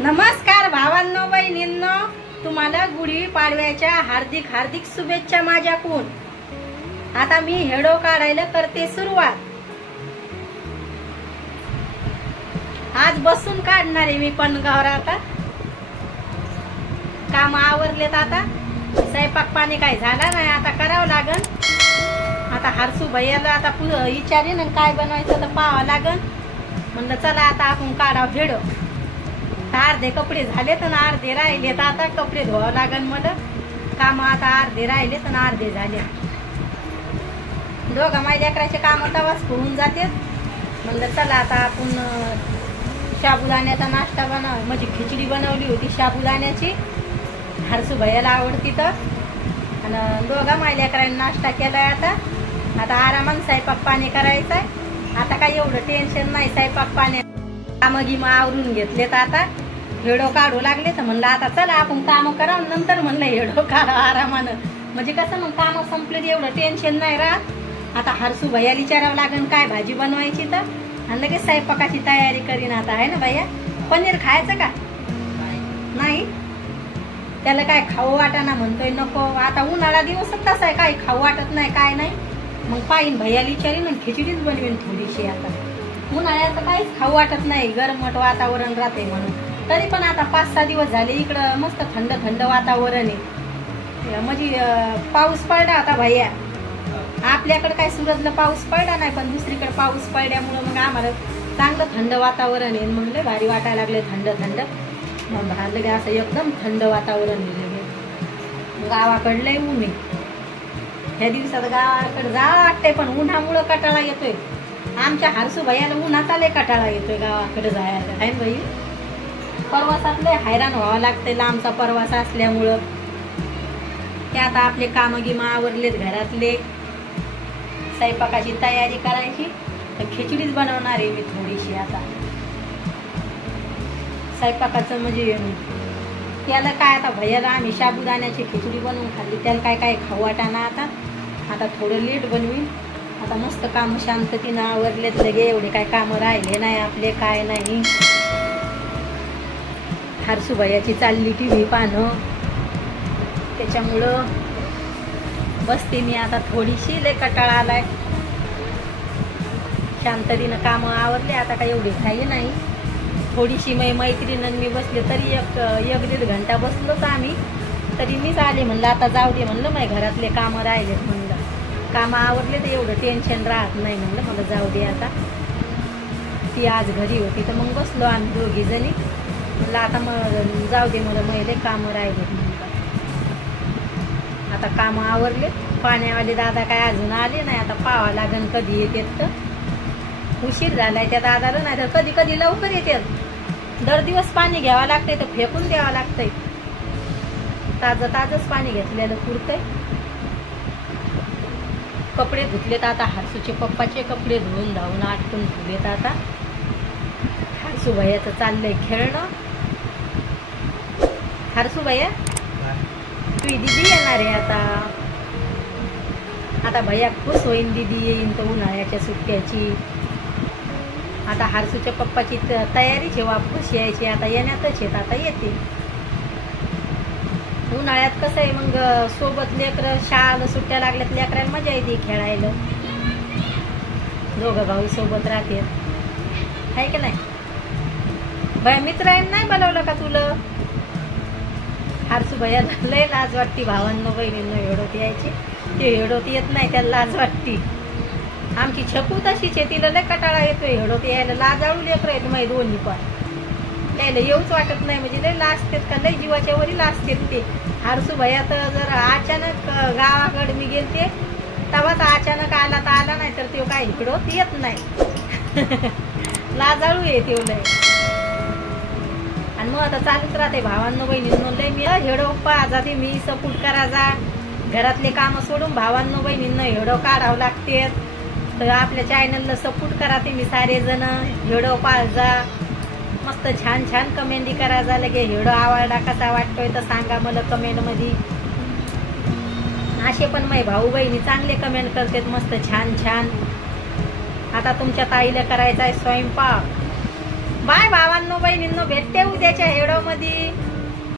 नमस्कार भावांनो बहिणींनो, तुम्हाला गुढीपाडव्याच्या हार्दिक हार्दिक शुभेच्छा माझ्याकडून। आता मी हेडो काढायला करते सुरुवात। आज बसून काढणार आहे मी पण गौरा। आता काम आवरलेत, आता स्वयंपाक पाणी काय झाला नाही, आता करावं लागन। आता हरसू भैयाला आता विचारेन काय बनवायचं तर पाहावं लागन। म्हणलं चला आता आपण काढाव हेडो। अर्धे कपडे झालेत आणि अर्धे राहिलेत, आता कपडे धुवावं लागन मला। काम आता अर्धे राहिलेत आणि अर्धे झाले। दोघा माझ्या लेकराचे काम तवाच होऊन जातात। म्हणलं चला आता आपण साबुदाण्याचा नाश्ता बनव, म्हणजे खिचडी बनवली होती साबुदाण्याची, हरसू भैयाला आवडती तर। आणि दोघा माझ्या लेकरांनी नाश्ता केलाय। आता आरामात स्वयंपाक पाणी करायचंय। आता काय एवढं टेन्शन नाही स्वयंपाक पाणी, काम गिम आवरून घेतलेत। आता हेडो काढू लागले तर म्हणलं आता चला आपण काम करावं, नंतर म्हणलं हेडो काढा आरामानं, म्हणजे कसं मग काम संपले एवढं टेन्शन नाही राहत। आता हरसू भैयाला विचारावं लागेल काय भाजी बनवायची तर, आणि लगेच स्वयंपाकाची तयारी करीन आता, आहे ना भैया? पनीर खायचं का नाही? त्याला काय खाऊ वाटाना म्हणतोय नको। आता उन्हाळा दिवसच तसा आहे, काही खाऊ वाटत नाही काय नाही। मग पाहिन भैयाला विचारीन आणि खिचडीच बनवीन थोडीशी। आता उन्हाळ्यात काहीच खाऊ वाटत नाही, गरमट वातावरण राहते म्हणून। तरी पण आता 5-6 दिवस झाले इकडं मस्त थंड थंड वातावरण आहे। म्हणजे पाऊस पडला आता भैया, आपल्याकडे काय सुरतला पाऊस पडला नाही, पण दुसरीकडे पाऊस पडल्यामुळे मग आम्हाला चांगलं थंड वातावरण आहे। म्हणले भारी वाटायला लागले थंड थंड, मग भार असं एकदम थंड वातावरण आहे। गावाकडलंय ऊन आहे, ह्या दिवसात गावाकडे जा वाटतंय, पण उन्हामुळं कटाळा येतोय। आमच्या हरसू भैयाला उन्हाचा लय कटाळा येतोय गावाकडे जायला, आहे ना बाई? प्रवासात लय हैराण व्हावं लागतंय, लांबचा प्रवास असल्यामुळं। ते आता आपले काम गिम आवरलेत घरातले, स्वयंपाकाची तयारी करायची, तर खिचडीच बनवणार आहे मी थोडीशी। आता स्वयंपाकाचं म्हणजे त्याला काय, आता भैयाला आम्ही साबुदाण्याची खिचडी बनवून खाल्ली, त्याला काय काय खाऊ वाटाना। आता थोडं लेट बनवीन। आता मस्त काम शांततेनं आवरलेत लगे, एवढे काय काम राहिले नाही आपले, काय नाही। हरसू भैयाची चालली टीव्ही पाहणं, त्याच्यामुळं बसते मी आता थोडीशी, लय कटाळा आलाय। शांततेनं काम आवरले, आता काय एवढी काही नाही। थोडीशी मैत्रिणीनं मी बसले, तरी एक 1-1.5 घंटा बसलोच आम्ही, तरी मीच आले। म्हणलं आता जाऊ दे, म्हणलं माझ्या घरातले कामं राहिलेत, म्हणलं काम आवरले तर एवढं टेन्शन राहत नाही। म्हणलं मला जाऊ दे आता, ती आज घरी होती तर मग बसलो आम्ही दोघी जणी। म्हणलं आता मग जाऊ दे, मला महिले कामं राहिलेत म्हणलं। आता कामं आवरले, पाण्यावाले दादा काय अजून आले नाही, आता पाहावं लागन कधी येतात तर। उशीर झालाय त्या दादाला, नाही तर कधी कधी लवकर येतात। दर दिवस पाणी घ्यावं लागतंय तर फेकून द्यावं लागतंय, ताजंच पाणी घेतलेलं पुरतंय। कपडे धुतलेत आता, हरसूचे पप्पाचे कपडे धुवून धावून आटकून धुलेत। आता हरसू भैयाचं चाललंय खेळणं। हरसू भैया तुझी दिदी येणार आहे आता भैया खुश होईन, दिदी येईन तर उन्हाळ्याच्या सुट्ट्याची। आता हरसूच्या पप्पाची तयारीच आहे वापस यायची, आता येण्यातच आहेत, आता येते। उन्हाळ्यात कसं आहे मग सोबत लेकरं, शाळेला सुट्ट्या लागल्यात लेकरांना मजा येते खेळायला, दोघं भाऊ सोबत राहते, आहे की नाही? भैया मित्रांनी नाही बोलावलं का तुला? हरसू भैयाला लय लाज वाटते भावांनो बहिणींनो हेडोत यायची, ते हेडोत येत नाही, त्याला लाज वाटते। आमची छकू तशीच आहे, तिला लय कटाळा येतोय हेडोत यायला, लाजाळू लेकरं आहेत माझी दोन्ही पण, त्याला येऊच वाटत नाही, म्हणजे लय लाजतेत का, लय जीवाच्या वरी लाजतेत ते। हरसू भैया तर जर अचानक गावाकडे मी गेलते तेव्हाच अचानक आला तर आला, नाही तर तो काय इकडं येत नाही। लाजाळू आहे तो लय। आणि मग आता चालूच राहते भावांनो बहिणींनो, लय मी हेडो पा जाते, मी सपोर्ट करा जा, घरातले काम सोडून भावांनो बहिणींनो हेडो काढावं लागते। तर आपल्या चॅनलला सपोर्ट करा तुम्ही सारे जण, हेडो पाळ जा, मस्त छान छान कमेंटी करा जा, लगे हेडो आवडला कसा वाटतोय तर सांगा मला कमेंट मध्ये। असे पण माझे भाऊ बहिणी चांगले कमेंट करतात मस्त छान छान। आता तुमच्या ताईला करायचा आहे स्वयंपाक, बाय भावांनो बहिणींनो, भेटते उद्याच्या व्हिडिओ मध्ये.